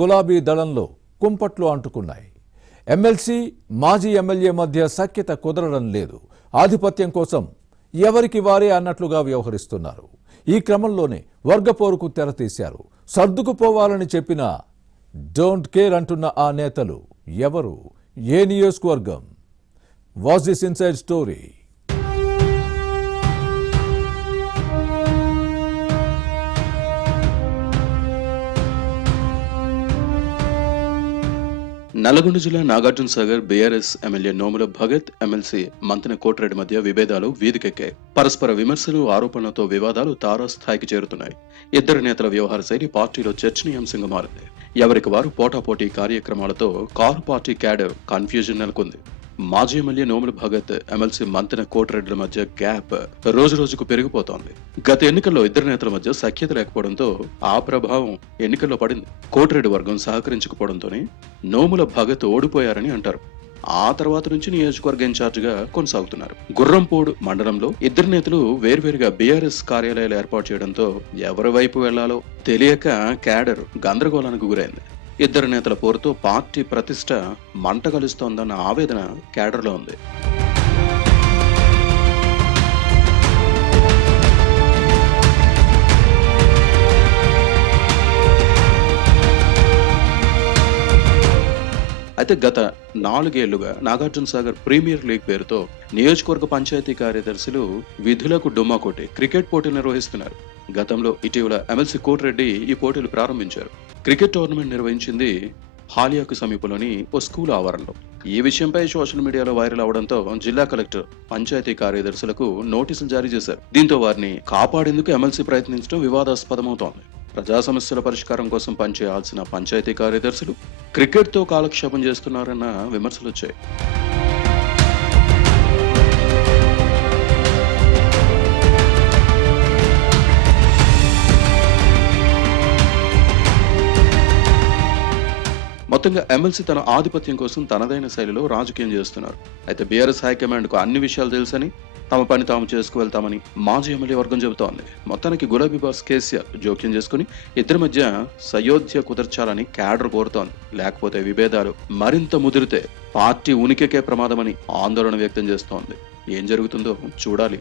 గులాబీ దళంలో కుంపట్లు అంటుకున్నాయి. ఎమ్మెల్సీ మాజీ ఎమ్మెల్యే మధ్య సఖ్యత కుదరడం లేదు. ఆధిపత్యం కోసం ఎవరికి వారే అన్నట్లుగా వ్యవహరిస్తున్నారు. ఈ క్రమంలోనే వర్గపోరుకు తెరతీశారు. సర్దుకుపోవాలని చెప్పినా డోంట్ కేర్ అంటున్న ఆ నేతలు ఎవరు? ఏ నియోజకవర్గం? Watch this inside story. Nalgonda జిల్లా Nagarjuna Sagar BRS MLA Nomula Bhagat, MLC Manthena Koti Reddy మధ్య విభేదాలు వీధికెక్కాయి. పరస్పర విమర్శలు, ఆరోపణలతో వివాదాలు తారాస్థాయికి చేరుతున్నాయి. ఇద్దరు నేతల వ్యవహార శైలి పార్టీలో చర్చనీయాంశంగా మారింది. ఎవరికి వారు పోటాపోటీ కార్యక్రమాలతో కారు పార్టీ క్యాడర్ కన్ఫ్యూజన్ నెలకొంది. మాజీ ఎమ్మెల్యే నోముల భగత్, ఎమ్మెల్సీ మంతెన కోటిరెడ్డిల మధ్య గ్యాప్ రోజు రోజుకు పెరిగిపోతోంది. గత ఎన్నికల్లో ఇద్దరు నేతల మధ్య సఖ్యత లేకపోవడంతో ఆ ప్రభావం ఎన్నికల్లో పడింది. కోటిరెడ్డి వర్గం సహకరించకపోవడంతోనే నోముల భగత్ ఓడిపోయారని అంటారు. ఆ తర్వాత నుంచి నియోజకవర్గ ఇన్ఛార్జిగా కొనసాగుతున్నారు. గుర్రంపోడు మండలంలో ఇద్దరు నేతలు వేర్వేరుగా బీఆర్ఎస్ కార్యాలయాలు ఏర్పాటు చేయడంతో ఎవరి వైపు వెళ్లాలో తెలియక క్యాడర్ గందరగోళానికి గురైంది. ఇద్దరు నేతల పోరుతో పార్టీ ప్రతిష్ట మంట కలుస్తోందన్న ఆవేదన క్యాడర్లో ఉంది. అయితే గత 4 ఏళ్లుగా నాగార్జున సాగర్ ప్రీమియర్ లీగ్ పేరుతో నియోజకవర్గ పంచాయతీ కార్యదర్శులు విధులకు డుమ్మా కొట్టి క్రికెట్ పోటీలు నిర్వహిస్తున్నారు. గతంలో ఇటీవల ఎమ్మెల్సీ కోటిరెడ్డి ఈ పోటీలు ప్రారంభించారు. క్రికెట్ టోర్నమెంట్ నిర్వహించింది హాలియాకు సమీపంలోని ఓ స్కూల్ ఆవరణలో. ఈ విషయంపై సోషల్ మీడియాలో వైరల్ అవడంతో జిల్లా కలెక్టర్ పంచాయతీ కార్యదర్శులకు నోటీసులు జారీ చేశారు. దీంతో వారిని కాపాడేందుకు ఎమ్మెల్సీ ప్రయత్నించడం వివాదాస్పదమవుతోంది. ప్రజా సమస్యల పరిష్కారం కోసం పనిచేయాల్సిన పంచాయతీ కార్యదర్శులు క్రికెట్తో కాలక్షేపం చేస్తున్నారన్న విమర్శలు వచ్చాయి. మొత్తంగా ఎమ్మెల్సీ తన ఆధిపత్యం కోసం తనదైన శైలిలో రాజకీయం చేస్తున్నారు. అయితే బీఆర్ఎస్ హైకమాండ్ కు అన్ని విషయాలు తెలుసని, తమ పని తాము చేసుకువెళ్తామని మాజీ ఎమ్మెల్యే వర్గం చెబుతోంది. మొత్తానికి గులాబీ బాస్ కేసీఆర్ జోక్యం చేసుకుని ఇద్దరి మధ్య సయోధ్య కుదర్చాలని క్యాడర్ కోరుతోంది. లేకపోతే విభేదాలు మరింత ముదిరితే పార్టీ ఉనికికే ప్రమాదమని ఆందోళన వ్యక్తం చేస్తోంది. ఏం జరుగుతుందో చూడాలి.